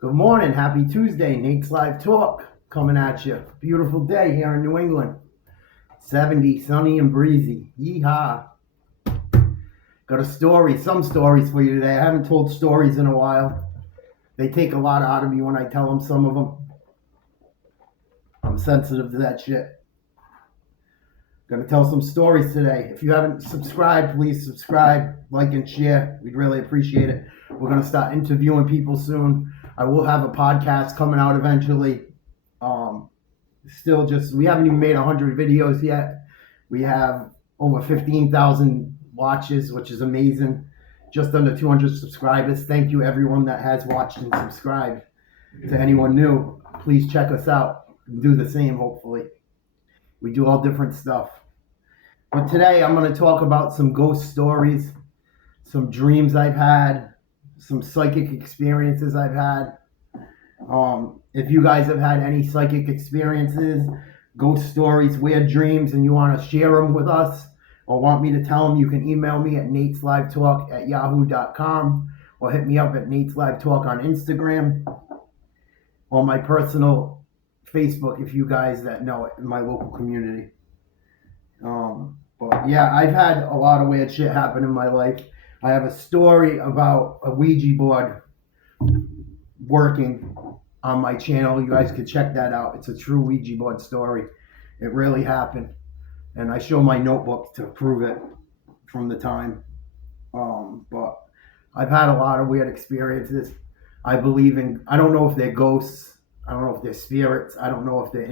Good morning. Happy Tuesday. Nate's Live Talk coming at you. Beautiful day here in New England. 70, sunny and breezy. Yeehaw. Got some stories for you today. I haven't told stories in a while. They take a lot out of me when I tell them some of them. I'm sensitive to that shit. Gonna tell some stories today. If you haven't subscribed, please subscribe, like, and share. We'd really appreciate it. We're gonna start interviewing people soon. I will have a podcast coming out eventually. We haven't even made 100 videos yet. We have over 15,000 watches, which is amazing. Just under 200 subscribers. Thank you, everyone that has watched and subscribed. To anyone new, please check us out and do the same, hopefully. We do all different stuff. But today I'm going to talk about some ghost stories, some dreams I've had, some psychic experiences I've had. If you guys have had any psychic experiences, ghost stories, weird dreams, and you want to share them with us or want me to tell them, you can email me at nateslivetalk@yahoo.com or hit me up at Nate's Live Talk on Instagram or my personal Facebook if you guys that know it in my local community. But yeah, I've had a lot of weird shit happen in my life. I have a story about a Ouija board working on my channel. You guys could check that out. It's a true Ouija board story. It really happened. And I show my notebook to prove it from the time. But I've had a lot of weird experiences. I don't know if they're ghosts. I don't know if they're spirits. I don't know if they're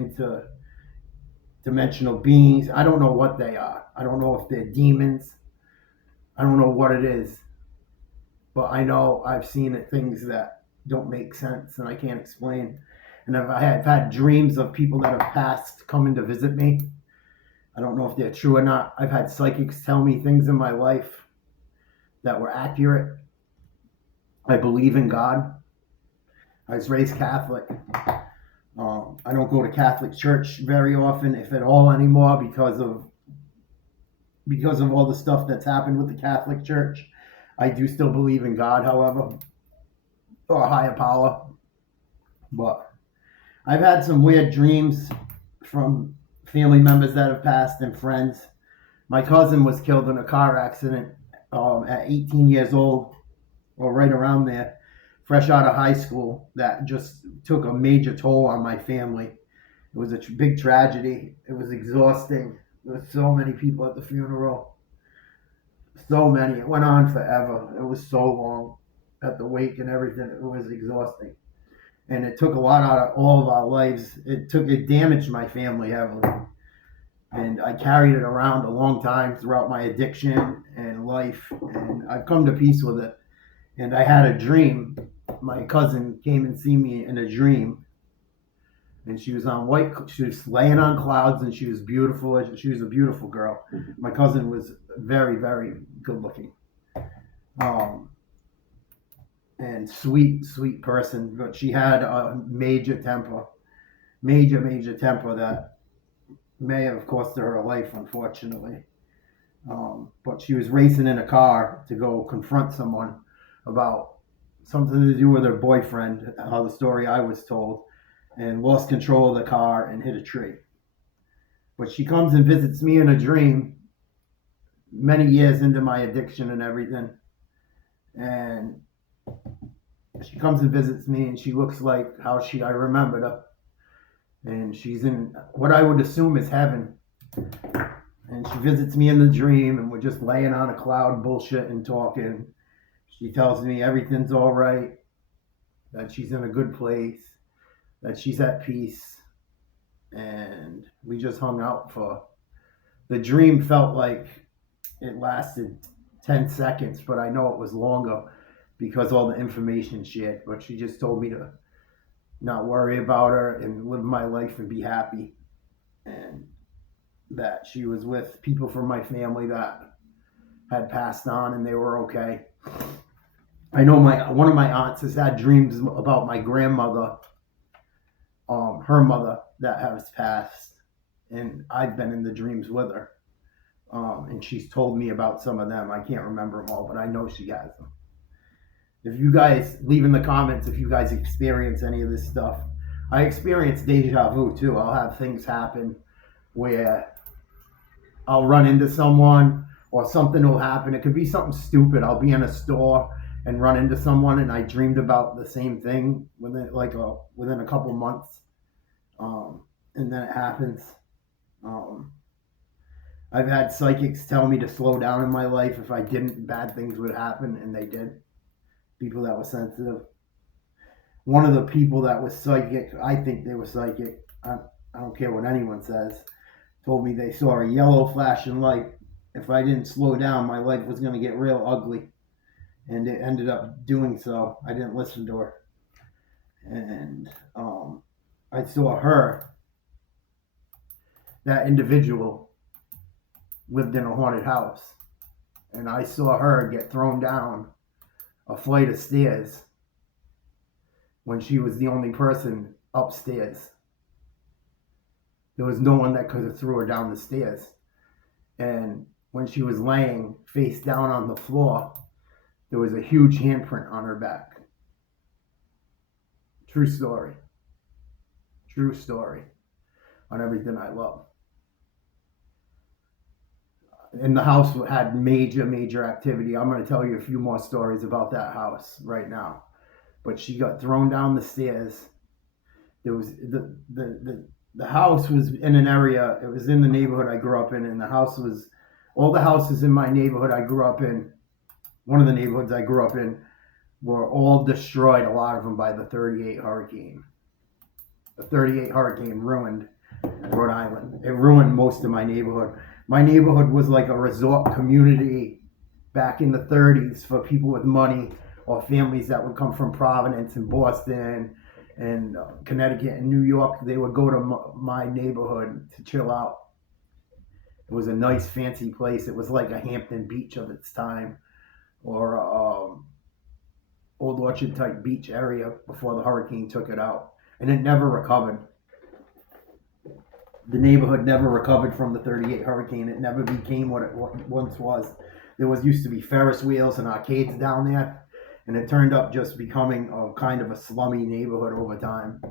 interdimensional beings. I don't know what they are. I don't know if they're demons. I don't know what it is. But I know I've seen things that don't make sense and I can't explain. And I've had dreams of people that have passed coming to visit me. I don't know if they're true or not. I've had psychics tell me things in my life that were accurate. I believe in God. I was raised Catholic. I don't go to Catholic church very often, if at all, anymore, because of all the stuff that's happened with the Catholic Church. I do still believe in God, however, or a higher power. But I've had some weird dreams from family members that have passed and friends. My cousin was killed in a car accident at 18 years old, or right around there, fresh out of high school. That just took a major toll on my family. It was a big tragedy. It was exhausting. There were so many people at the funeral. So many. It went on forever. It was so long at the wake and everything. It was exhausting. And it took a lot out of all of our lives. It damaged my family heavily. And I carried it around a long time throughout my addiction and life. And I've come to peace with it. And I had a dream. My cousin came and see me in a dream. And she was laying on clouds, and she was beautiful. She was a beautiful girl. My cousin was very, very good looking. And sweet person. But she had a major temper that may have cost her her life, unfortunately. But she was racing in a car to go confront someone about something to do with her boyfriend, how the story I was told, and lost control of the car and hit a tree. But she comes and visits me in a dream many years into my addiction and everything. And she comes and visits me, and she looks like how I remembered her. And she's in what I would assume is heaven. And she visits me in the dream, and we're just laying on a cloud bullshit and talking. She tells me everything's all right, that she's in a good place, that she's at peace. And we just hung out the dream felt like it lasted 10 seconds, but I know it was longer because all the information shared. But she just told me to not worry about her and live my life and be happy. And that she was with people from my family that had passed on and they were okay. I know one of my aunts has had dreams about my grandmother, her mother that has passed, and I've been in the dreams with her. And she's told me about some of them. I can't remember them all, but I know she has them. If you guys leave in the comments if you guys experience any of this stuff. I experience deja vu too. I'll have things happen where I'll run into someone or something will happen. It could be something stupid. I'll be in a store and run into someone and I dreamed about the same thing within a couple months. And then it happens. Um, I've had psychics tell me to slow down in my life. If I didn't, bad things would happen, and they did. People that were sensitive. One of the people that was psychic, I think they were psychic. I don't care what anyone says. Told me they saw a yellow flashing light. If I didn't slow down, my life was going to get real ugly. And it ended up doing so. I didn't listen to her. And I saw her, that individual, lived in a haunted house. And I saw her get thrown down a flight of stairs when she was the only person upstairs. There was no one that could have threw her down the stairs. And when she was laying face down on the floor, there was a huge handprint on her back. True story. True story on everything I love. And the house had major activity. I'm going to tell you a few more stories about that house right now. But she got thrown down the stairs. There was the house was in an area. It was in the neighborhood I grew up in, and the house was all the houses in my neighborhood I grew up in. One of the neighborhoods I grew up in were all destroyed. A lot of them by the '38 hurricane. The '38 hurricane ruined Rhode Island. It ruined most of my neighborhood. My neighborhood was like a resort community back in the '30s for people with money or families that would come from Providence and Boston and Connecticut and New York. They would go to my neighborhood to chill out. It was a nice, fancy place. It was like a Hampton Beach of its time, or Old Orchard type beach area before the hurricane took it out. And it never recovered. The neighborhood never recovered from the '38 hurricane. It never became what it once was. There used to be Ferris wheels and arcades down there, and it turned up just becoming a kind of a slummy neighborhood over time.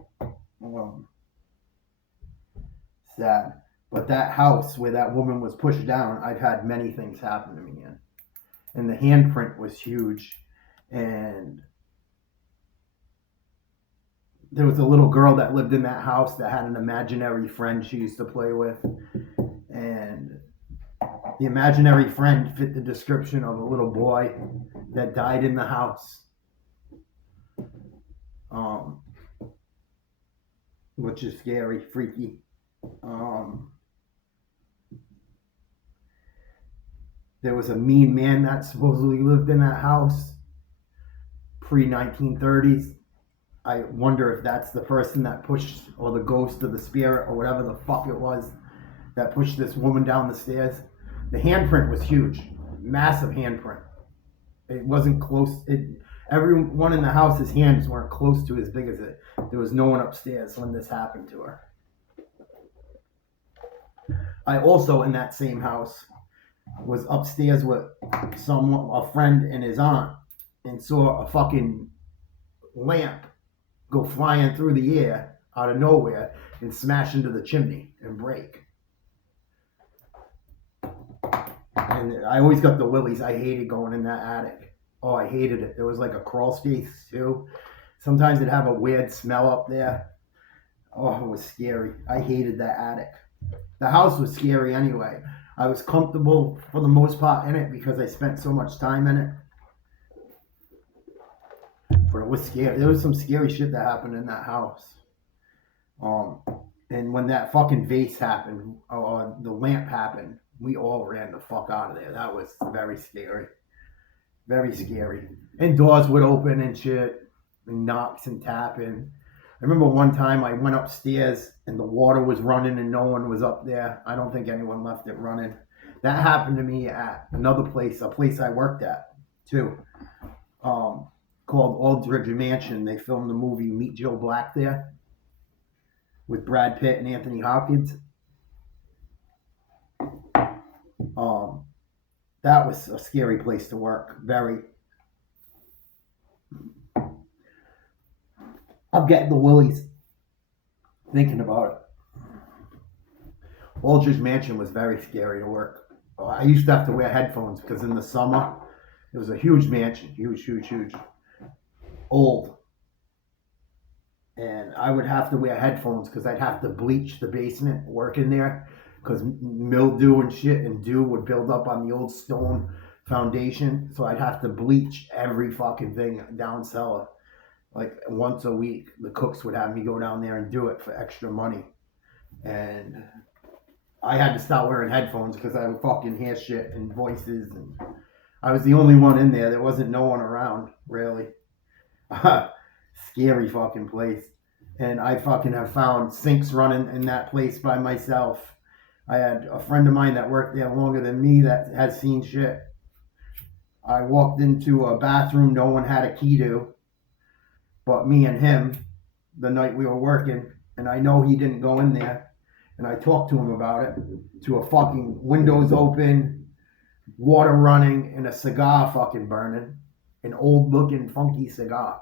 Sad. But that house where that woman was pushed down, I've had many things happen to me in. And the handprint was huge. And there was a little girl that lived in that house that had an imaginary friend she used to play with. And the imaginary friend fit the description of a little boy that died in the house. Which is scary, freaky. There was a mean man that supposedly lived in that house pre-1930s. I wonder if that's the person that pushed, or the ghost or the spirit or whatever the fuck it was that pushed this woman down the stairs. The handprint was huge, massive handprint. It wasn't close. Everyone in the house's hands weren't close to as big as it. There was no one upstairs when this happened to her. I also, in that same house, was upstairs with a friend and his aunt, and saw a fucking lamp go flying through the air out of nowhere and smash into the chimney and break. And I always got the willies. I hated going in that attic. Oh, I hated it. It was like a crawl space too. Sometimes it'd have a weird smell up there. Oh, it was scary. I hated that attic. The house was scary anyway. I was comfortable for the most part in it because I spent so much time in it. But it was scary. There was some scary shit that happened in that house. And when that fucking vase happened, or the lamp happened, we all ran the fuck out of there. That was very scary. Very scary. And doors would open and shit, and knocks and tapping. I remember one time I went upstairs and the water was running and no one was up there. I don't think anyone left it running. That happened to me at another place, a place I worked at too, called Willis Mansion. They filmed the movie Meet Joe Black there with Brad Pitt and Anthony Hopkins. That was a scary place to work. Very. I'm getting the willies thinking about it. Willis Mansion was very scary to work. I used to have to wear headphones because in the summer, it was a huge mansion, huge, old. And I would have to wear headphones because I'd have to bleach the basement working there because mildew and shit and dew would build up on the old stone foundation. So I'd have to bleach every fucking thing down cellar. Like once a week, the cooks would have me go down there and do it for extra money. And I had to stop wearing headphones because I would fucking hear shit and voices. And I was the only one in there. There wasn't no one around, really. Scary fucking place. And I fucking have found sinks running in that place by myself. I had a friend of mine that worked there longer than me that has seen shit. I walked into a bathroom no one had a key to, but me and him, the night we were working, and I know he didn't go in there. And I talked to him about it, to a fucking windows open, water running, and a cigar fucking burning. An old looking funky cigar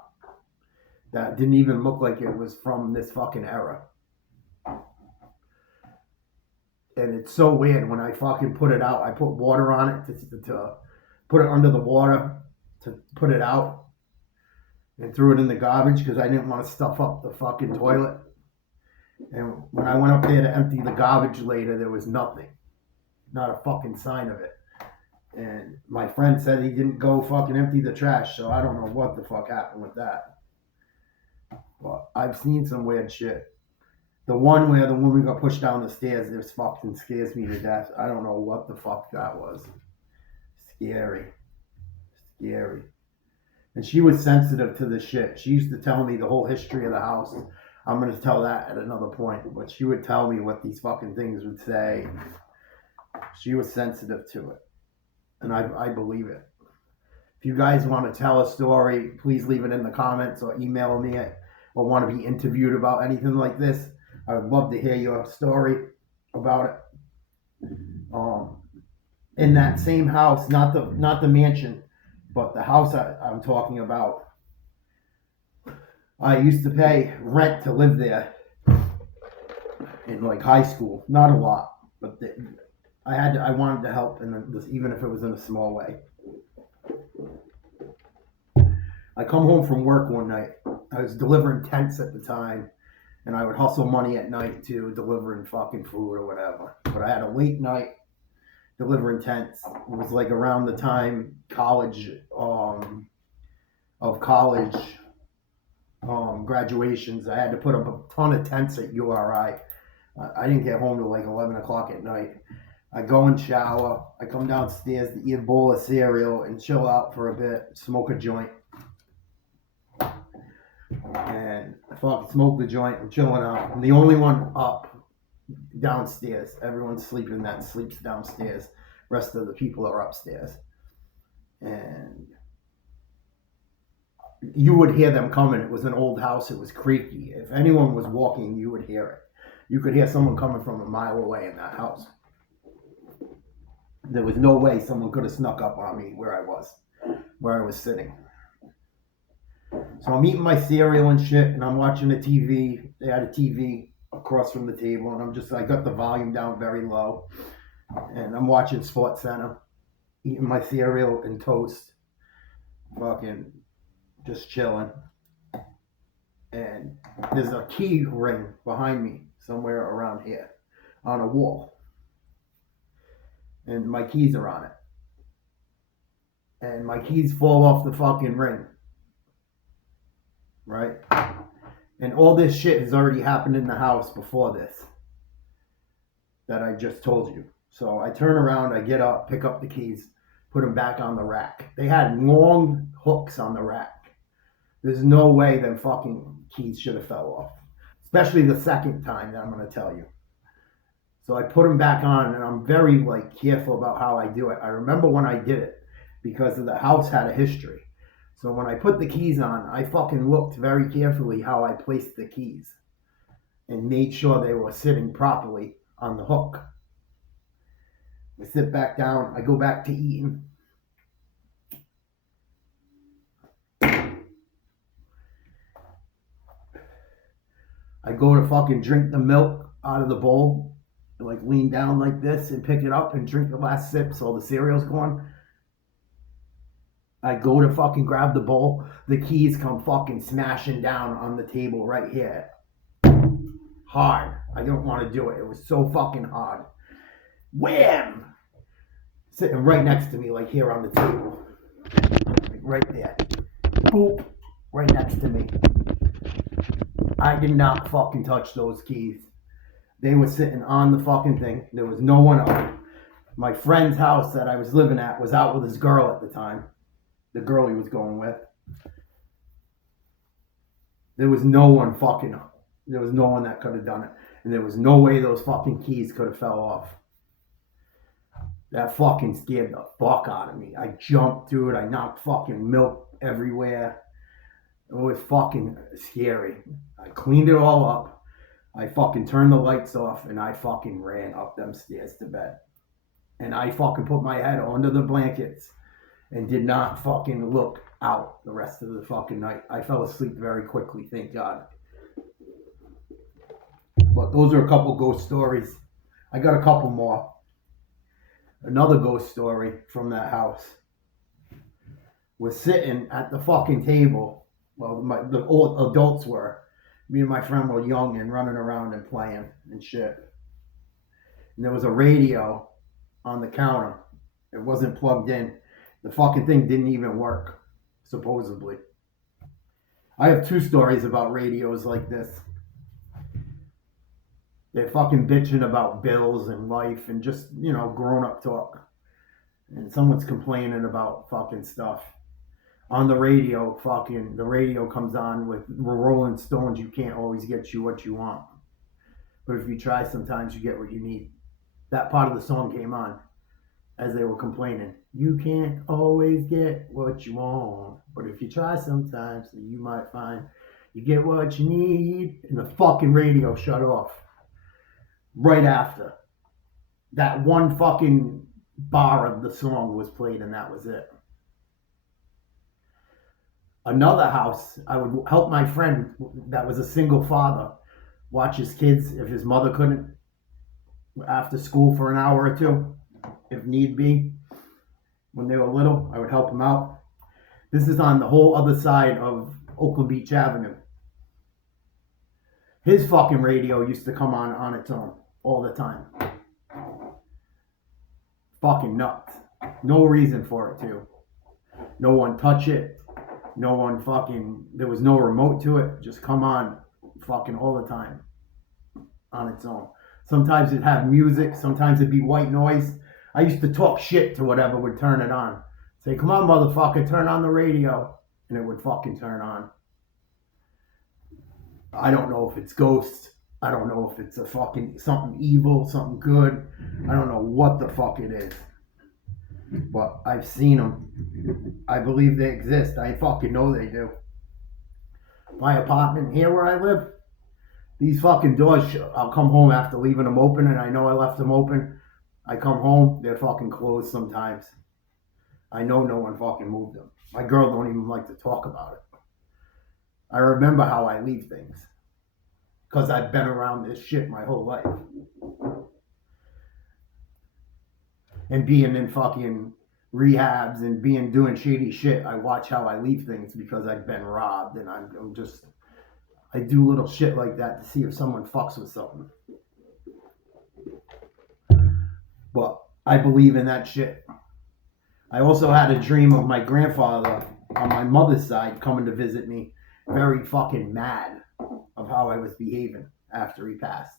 that didn't even look like it was from this fucking era. And it's so weird when I fucking put it out. I put water on it to put it under the water to put it out and threw it in the garbage because I didn't want to stuff up the fucking toilet. And when I went up there to empty the garbage later, there was nothing. Not a fucking sign of it. And my friend said he didn't go fucking empty the trash, so I don't know what the fuck happened with that. But I've seen some weird shit. The one where the woman got pushed down the stairs, this fucking scares me to death. I don't know what the fuck that was. Scary. And she was sensitive to the shit. She used to tell me the whole history of the house. I'm going to tell that at another point. But she would tell me what these fucking things would say. She was sensitive to it. And I believe it. If you guys want to tell a story, please leave it in the comments or email me or want to be interviewed about anything like this. I would love to hear your story about it. In that same house, not the mansion, but the house I'm talking about, I used to pay rent to live there in like high school. Not a lot, but I wanted to help, even if it was in a small way. I come home from work one night. I was delivering tents at the time, and I would hustle money at night too, delivering fucking food or whatever. But I had a late night delivering tents. It was like around the time graduations. I had to put up a ton of tents at URI. I didn't get home till like 11 o'clock at night. I go and shower. I come downstairs to eat a bowl of cereal and chill out for a bit, smoke a joint. And I fucking smoke the joint. I'm chilling out. I'm the only one up downstairs. Everyone's sleeping that sleeps downstairs. Rest of the people are upstairs. And you would hear them coming. It was an old house. It was creaky. If anyone was walking, you would hear it. You could hear someone coming from a mile away in that house. There was no way someone could have snuck up on me where I was sitting. So I'm eating my cereal and shit, and I'm watching the TV. They had a TV across from the table, and I got the volume down very low, and I'm watching Sports Center, eating my cereal and toast, fucking just chilling. And there's a key ring behind me somewhere around here on a wall, and my keys are on it, and my keys fall off the fucking ring. Right? And all this shit has already happened in the house before this that I just told you. So I turn around, I get up, pick up the keys, put them back on the rack. They had long hooks on the rack. There's no way them fucking keys should have fell off. Especially the second time that I'm going to tell you. So I put them back on, and I'm very careful about how I do it. I remember when I did it because the house had a history. So when I put the keys on, I fucking looked very carefully how I placed the keys and made sure they were sitting properly on the hook. I sit back down. I go back to eating. I go to fucking drink the milk out of the bowl, and like lean down like this and pick it up and drink the last sip so the cereal's gone. I go to fucking grab the bowl, the keys come fucking smashing down on the table right here. Hard. I don't want to do it. It was so fucking hard. Wham! Sitting right next to me, like here on the table. Like right there. Boop. Right next to me. I did not fucking touch those keys. They were sitting on the fucking thing. There was no one up. My friend's house that I was living at was out with his girl at the time. The girl he was going with. There was no one fucking up. There was no one that could have done it. And there was no way those fucking keys could have fell off. That fucking scared the fuck out of me. I jumped through it. I knocked fucking milk everywhere. It was fucking scary. I cleaned it all up. I fucking turned the lights off and I fucking ran up them stairs to bed. And I fucking put my head under the blankets and did not fucking look out the rest of the fucking night. I fell asleep very quickly, thank God. But those are a couple ghost stories. I got a couple more. Another ghost story from that house. We're sitting at the fucking table. Well, the old adults were. Me and my friend were young and running around and playing and shit. And there was a radio on the counter. It wasn't plugged in. The fucking thing didn't even work, supposedly. I have two stories about radios like this. They're fucking bitching about bills and life and just, grown-up talk. And someone's complaining about fucking stuff. On the radio, the radio comes on with Rolling Stones, you can't always get you what you want. But if you try, sometimes you get what you need. That part of the song came on as they were complaining. You can't always get what you want. But if you try sometimes, you might find you get what you need. And the fucking radio shut off. Right after. That one fucking bar of the song was played and that was it. Another house, I would help my friend that was a single father watch his kids if his mother couldn't after school for an hour or two, if need be. When they were little, I would help them out. This is on the whole other side of Oakland Beach Avenue. His fucking radio used to come on its own all the time. Fucking nuts. No reason for it to. No one touch it. No one fucking, there was no remote to it. Just come on fucking all the time on its own. Sometimes it'd have music. Sometimes it'd be white noise. I used to talk shit to whatever would turn it on. Say, come on, motherfucker, turn on the radio. And it would fucking turn on. I don't know if it's ghosts. I don't know if it's a fucking something evil, something good. I don't know what the fuck it is. But I've seen them. I believe they exist. I fucking know they do. My apartment here where I live, these fucking doors, I'll come home after leaving them open and I know I left them open. I come home, they're fucking closed sometimes. I know no one fucking moved them. My girl don't even like to talk about it. I remember how I leave things. Because I've been around this shit my whole life. And being in fucking rehabs and doing shady shit, I watch how I leave things because I've been robbed and I do little shit like that to see if someone fucks with something. But I believe in that shit. I also had a dream of my grandfather on my mother's side coming to visit me, very fucking mad of how I was behaving after he passed,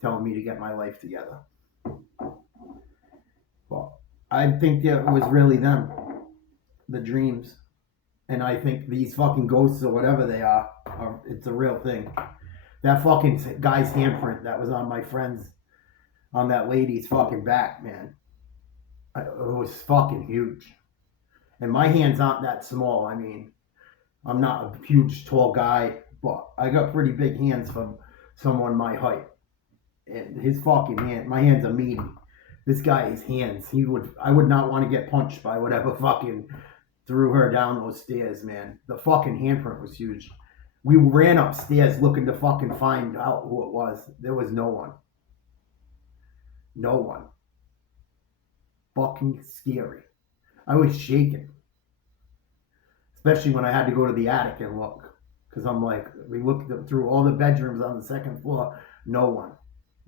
telling me to get my life together. Well, I think that it was really them, the dreams. And I think these fucking ghosts or whatever they are, it's a real thing. That fucking guy's handprint that was on my friend's, on that lady's fucking back, man. It was fucking huge. And my hands aren't that small. I mean, I'm not a huge, tall guy, but I got pretty big hands from someone my height. And his fucking hand, my hands are meaty. This guy's hands, I would not want to get punched by whatever fucking threw her down those stairs, man. The fucking handprint was huge. We ran upstairs looking to fucking find out who it was. There was no one. No one. Fucking scary. I was shaking. Especially when I had to go to the attic and look. Because I'm like, we looked through all the bedrooms on the second floor. No one.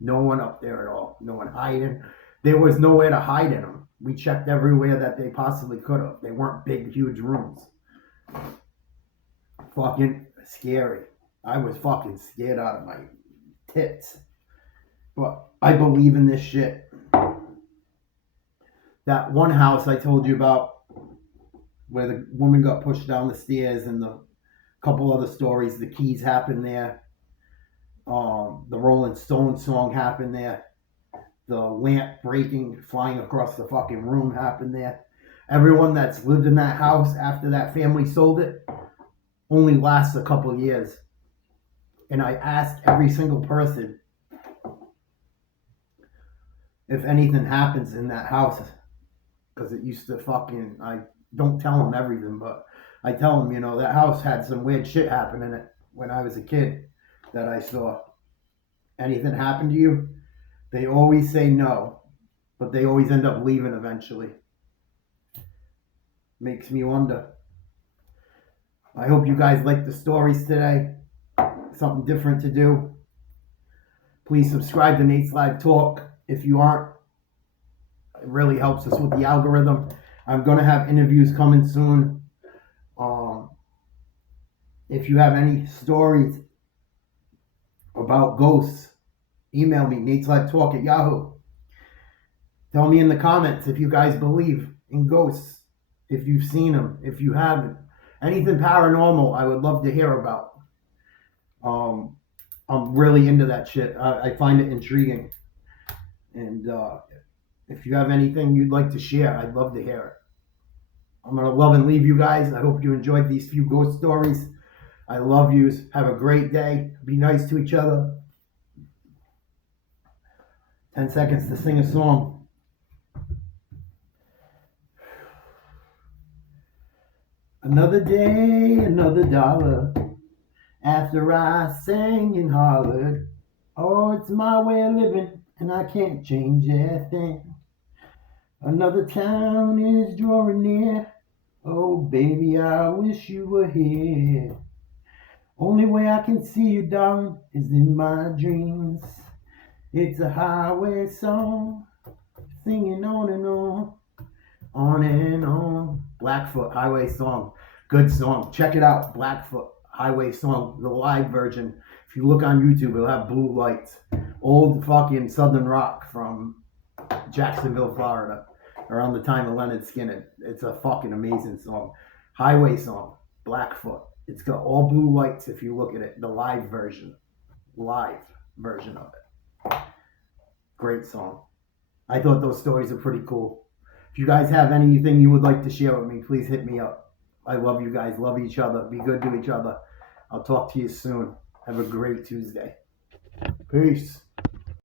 No one up there at all. No one hiding. There was nowhere to hide in them. We checked everywhere that they possibly could have. They weren't big, huge rooms. Fucking scary. I was fucking scared out of my tits. But I believe in this shit. That one house I told you about where the woman got pushed down the stairs and the couple other stories, the Keys happened there. The Rolling Stones song happened there. The lamp breaking, flying across the fucking room happened there. Everyone that's lived in that house after that family sold it only lasts a couple years. And I asked every single person if anything happens in that house. Because it used to fucking, I don't tell them everything, but I tell them, that house had some weird shit happen in it when I was a kid that I saw. Anything happen to you? They always say no, but they always end up leaving eventually. Makes me wonder. I hope you guys liked the stories today. Something different to do. Please subscribe to Nate's Live Talk. If you aren't, it really helps us with the algorithm. I'm going to have interviews coming soon. If you have any stories about ghosts, email me, nateslivetalk@yahoo. Tell me in the comments if you guys believe in ghosts, if you've seen them, if you haven't. Anything paranormal, I would love to hear about. I'm really into that shit. I find it intriguing. And if you have anything you'd like to share, I'd love to hear it. I'm going to love and leave you guys. I hope you enjoyed these few ghost stories. I love yous. Have a great day. Be nice to each other. 10 seconds to sing a song. Another day, another dollar. After I sang and hollered, oh, it's my way of living, and I can't change a thing. Another town is drawing near. Oh, baby, I wish you were here. Only way I can see you, darling, is in my dreams. It's a highway song, singing on and on and on. Blackfoot, highway song. Good song. Check it out. Blackfoot, highway song, the live version. If you look on YouTube, it'll have blue lights. Old fucking Southern rock from Jacksonville, Florida, around the time of Leonard Skinner. It's a fucking amazing song. Highway song, Blackfoot. It's got all blue lights if you look at it. The live version of it. Great song. I thought those stories are pretty cool. If you guys have anything you would like to share with me, please hit me up. I love you guys. Love each other. Be good to each other. I'll talk to you soon. Have a great Tuesday. Peace.